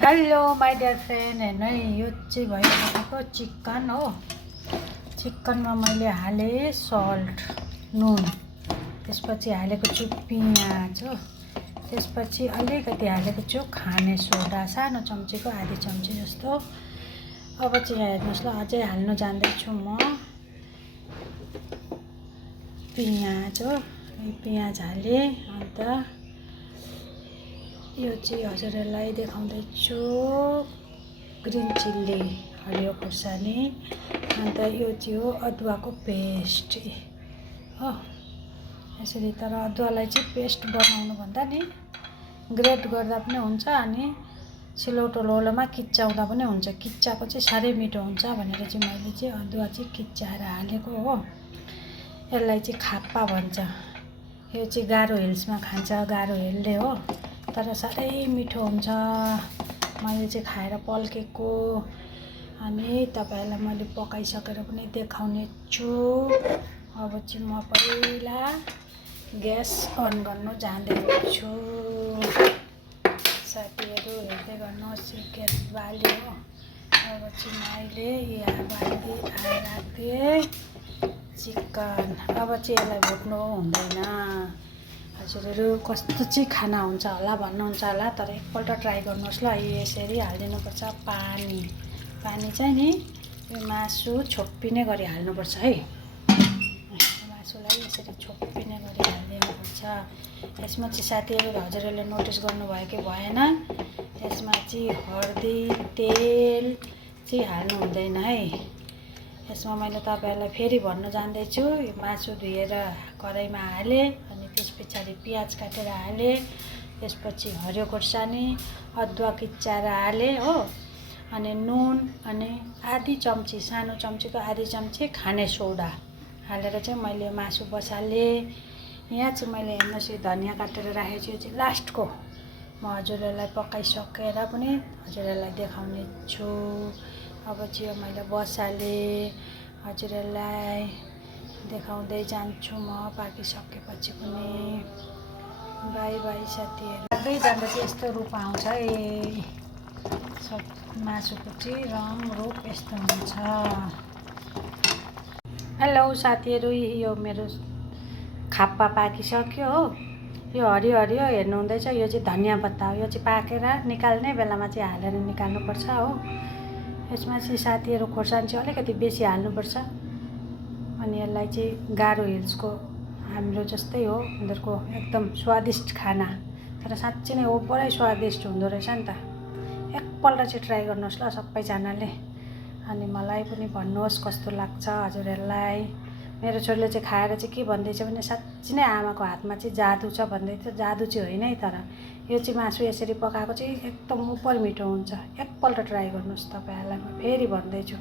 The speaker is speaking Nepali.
हेलो माई डियर फ्रेन्ड, हेर्नु है, यो चाहिँ भयो तपाईँको चिकन हो। चिकनमा मैले हालेँ सल्ट, नुन, त्यसपछि हालेको छु पिँयाज हो, त्यसपछि अलिकति हालेको छु खाने सोडा, सानो चम्चीको आधी चम्ची जस्तो। अब चाहिँ यहाँ हेर्नुहोस् ल, अझै हाल्नु जान्दैछु म पिँयाज हो। यो पिँयाज हालेँ, अन्त यो चाहिँ हजुरहरूलाई देखाउँदैछु ग्रिन चिल्ली, हरियो खुर्सानी, अन्त यो चाहिँ हो अदुवाको पेस्ट हो। यसरी, तर अदुवालाई चाहिँ पेस्ट बनाउनुभन्दा नि ग्रेट गर्दा पनि हुन्छ, अनि सिलौटो लोलोमा किच्चाउँदा पनि हुन्छ। किच्चाको चाहिँ साह्रै मिठो हुन्छ भनेर चाहिँ मैले चाहिँ अदुवा चाहिँ किच्चाएर हालेको हो। यसलाई चाहिँ खाप्पा भन्छ। यो चाहिँ गारो हिल्समा खान्छ, गारो हिलले हो, तर साह्रै मिठो हुन्छ। मैले चाहिँ खाएर पल्केको, अनि तपाईँहरूलाई मैले पकाइसकेर पनि देखाउने छु। अब चाहिँ म पहिला ग्यास अन गर्नु जाँदैछु। साथीहरू हेर्दै गर्नुहोस्, ग्यास बाल्यो। अब चाहिँ मैले यहाँ राखिदिएँ चिकन। अब चाहिँ यसलाई भुट्नु हुँदैन। हजुरहरू कस्तो चाहिँ खाना हुन्छ होला भन्नुहुन्छ होला, तर एकपल्ट ट्राई गर्नुहोस् ल। यसरी हालिदिनुपर्छ पानी। पानी चाहिँ नि यो मासु छोप्पिने गरी हाल्नुपर्छ है। मासुलाई यसरी छोप्पिने गरी हालिदिनुपर्छ। यसमा चाहिँ साथीहरू हजुरहरूले नोटिस गर्नुभयो कि भएन, यसमा चाहिँ हर्दी तेल चाहिँ हाल्नु हुँदैन है। यसमा मैले तपाईँहरूलाई फेरि भन्न जान्दैछु, यो मासु धुएर कराईमा हालेँ, अनि त्यस पछाडि पिँयाज काटेर हालेँ, त्यसपछि हरियो खुर्सानी, अदुवा किच्चाएर हालेँ हो, अनि नुन, अनि आधी चम्ची, सानो चम्चीको आधी चम्ची खाने सोडा हालेर चाहिँ मैले मासु बसालेँ। यहाँ चाहिँ मैले हेर्नुहोस्, यो धनियाँ काटेर राखेको छु, यो चाहिँ लास्टको। म हजुरहरूलाई पकाइसकेर पनि हजुरहरूलाई देखाउने छु। अब चाहिँ यो मैले बसालेँ, हजुरहरूलाई देखाउँदै जान्छु म पाकिसकेपछि पनि। बाई बाई साथीहरू। पाक्दै जाँदा चाहिँ यस्तो रूप आउँछ है, सब मासुको चाहिँ रङ रूप यस्तो हुन्छ। हेलो साथीहरू, यो मेरो खाप्पा पाकिसक्यो हो। यो हरियो हरियो हेर्नु हुँदैछ, यो चाहिँ धनियाँ पत्ता हो। यो चाहिँ पाकेर निकाल्ने बेलामा चाहिँ हालेर निकाल्नुपर्छ हो। यसमा चाहिँ साथीहरू खोर्सानी चाहिँ अलिकति बेसी हाल्नुपर्छ। अनि यसलाई चाहिँ गारो हिल्सको हाम्रो जस्तै हो, उनीहरूको एकदम स्वादिष्ट खाना, तर साँच्चै नै ओभरै स्वादिष्ट हुँदो रहेछ नि त। एकपल्ट चाहिँ ट्राई गर्नुहोस् ल सबैजनाले, अनि मलाई पनि भन्नुहोस् कस्तो लाग्छ हजुरहरूलाई। मेरो छोरीले चाहिँ खाएर चाहिँ के भन्दैछ भने, साँच्चै नै आमाको हातमा चाहिँ जादु छ भन्दै थियो। जादु चाहिँ होइन है, तर यो चाहिँ मासु यसरी पकाएको चाहिँ एकदम उपर मिठो हुन्छ। एकपल्ट ट्राई गर्नुहोस्, तपाईँहरूलाई म फेरि भन्दैछु।